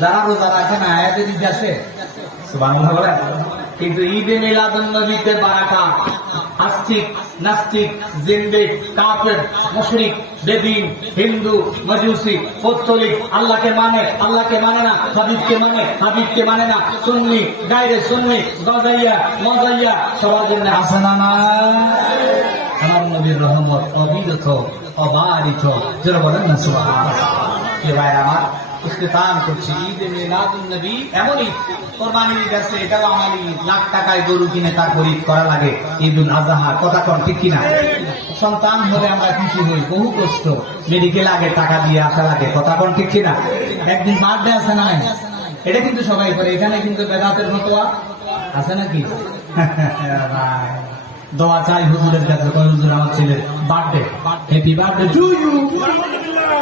যারা রোজা রাখে না আয়াতের ঈদ আছে কিন্তু ঈদে মিলাদুন নবীতে বারাকা আস্তিক, নাস্তিক, জিন্দিক, কাফের, মুশরিক, বেদিন, হিন্দু মজুসি পত্তলিক, আল্লাহকে মানে আল্লাহকে মানে না, হাবিবকে মানে হাবিবকে মানে না, সুন্নি, গায়রে সুন্নি, গজাইয়া, মজাইয়া, সবার জন্য আছে না আমার নবীর রহমত অবিরত, অবারিত যারা বলেন না কে আমার? ইস্তেতাম করছি, ঈদে মিলাদুন নবী এমনই কোরবানি ঈদ আছে, এটাও আমার লাখ টাকায় গরু কিনে তারপর ঈদ করা লাগে। ঈদুল আজহা, কথা কন, ঠিক কিনা? সন্তান হলে আমরা খুশি হই, বহু কষ্ট। মেডিকেল আগে টাকা দিয়ে আসা লাগে, কথা কন, ঠিক কিনা? একদিন বার্থডে আছে না এটা কিন্তু সবাই করে, এখানে কিন্তু বেদাতের ফতোয়া আছে নাকি? দোয়া চাই হুজুরের কাছে হুজুর, আমার ছেলে বার্থডে হ্যাপি বার্থডে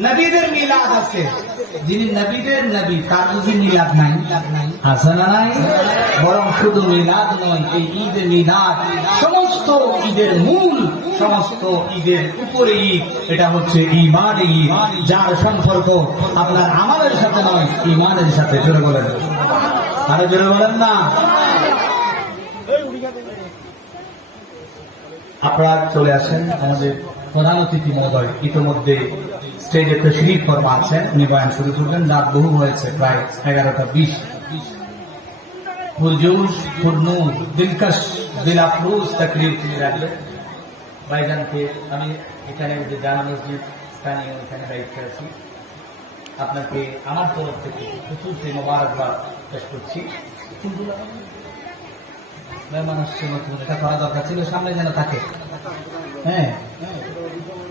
নবীদের মিলাদ আছে। যিনি নবীদের নবী, তার বুঝি মিলাদ নাই। আছে না নাই? বরং শুধু মিলাদ নয়, এই ঈদে মিলাদ, সমস্ত ঈদের মূল, সমস্ত ঈদের উপরে ঈদ, এটা হচ্ছে ইমান ঈদ। যার সম্পর্ক আপনার আমাদের সাথে নয় ইমানের সাথে। জোরে বলেন। আরে জোরে বলেন না। আপনারা চলে আসেন আমাদের প্রধান অতিথি মহোদয়। ইতিমধ্যে স্টেজে তশরিফ ফরমা আছেন উনি বয়ান শুরু করবেন রাত বহু হয়েছে, প্রায় এগারোটা বিশ। পুরজুস পুরনুর দিলকশ দিল আফরুজ তকরির তিনি রাখবেন ভাইজানকে আমি এখানে যে জানা মসজিদ, স্থানীয় এখানে দায়িত্বে আছি। আপনাকে আমার তরফ থেকে প্রচুর সেই মোবারকবাদ পেশ করছি। কিন্তু মেহমান আসছে নতুন, এটা করা দরকার ছিল, সামনে যেন থাকে। হ্যাঁ।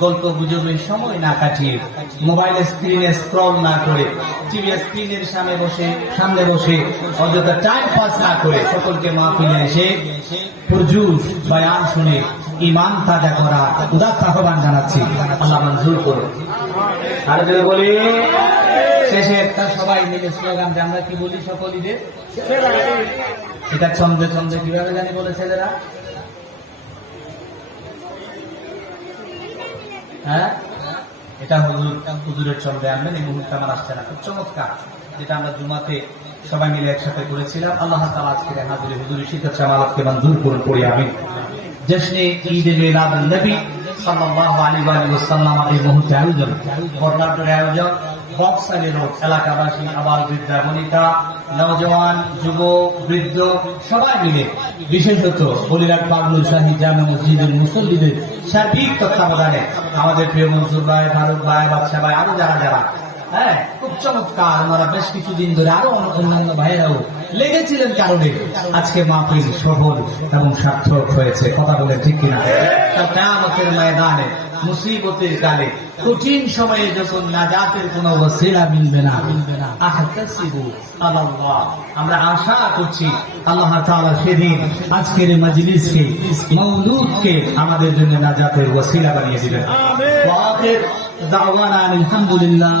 গল্প গুজবের সময় না কাটিয়ে মোবাইল স্ক্রিনে স্ক্রল না করে টিভি স্ক্রিনের সামনে বসে সামনে বসে, অযথা টাইম পাস না করে সকলকে মাহফিলে এসে পুরজুর বয়ান শুনে ইমান তাজা করা উদাত্ত আহ্বান জানাচ্ছি। আল্লাহ মঞ্জুর করুন। আর যদি বলি, শেষে একটা সবাই মিলে স্লোগান যে আমরা কি বলি সকল ঈদের এটা ছন্দে ছন্দে কীভাবে জানি বলে ছেলেরা? হ্যাঁ? এটা হুজুর হুজুরের ছন্দে আনবেন এই মুহূর্তে আমার আসছে না। খুব চমৎকার। যেটা আমরা জুমাতে সবাই মিলে একসাথে করেছিলাম। আল্লাহ পড়ি আমি জশ্নে মিলাদ নবী সাল্লাল্লাহু আলাইহি ওয়া সাল্লাম এই মুহূর্তে আয়োজন। কর্ণাটকের আয়োজন যুব, বৃদ্ধ, সবাই মিলে, বিশেষত বলিরাট পাগলুর শাহী জামে মসজিদের মুসল্লিদের সার্বিক তত্ত্বাবধানে আমাদের প্রিয় মনসুর ভাই, ফারুক ভাই, বাদশা ভাই, আরও যারা যারা। হ্যাঁ খুব চমৎকার, ওনারা বেশ কিছুদিন ধরে আরও অন্য- অন্যান্য ভাইরাও লেগেছিলেন কারণে। আজকে মা মাহফিল সফল এবং সার্থক হয়েছে। কথা বলে ঠিক কিনা? তার ময়দানে মুসিবতের কালে কঠিন সময়ে যখন নাজাতের কোন ওসিলা মিলবে না। মিলবে না আমরা আশা করছি আল্লাহ সেদিন আজকের মজলিসকে আমাদের জন্য নাজাতের ওসিলা বানিয়ে দিবেন। আমিন। ওয়াখির দাওয়ানা আলহামদুলিল্লাহ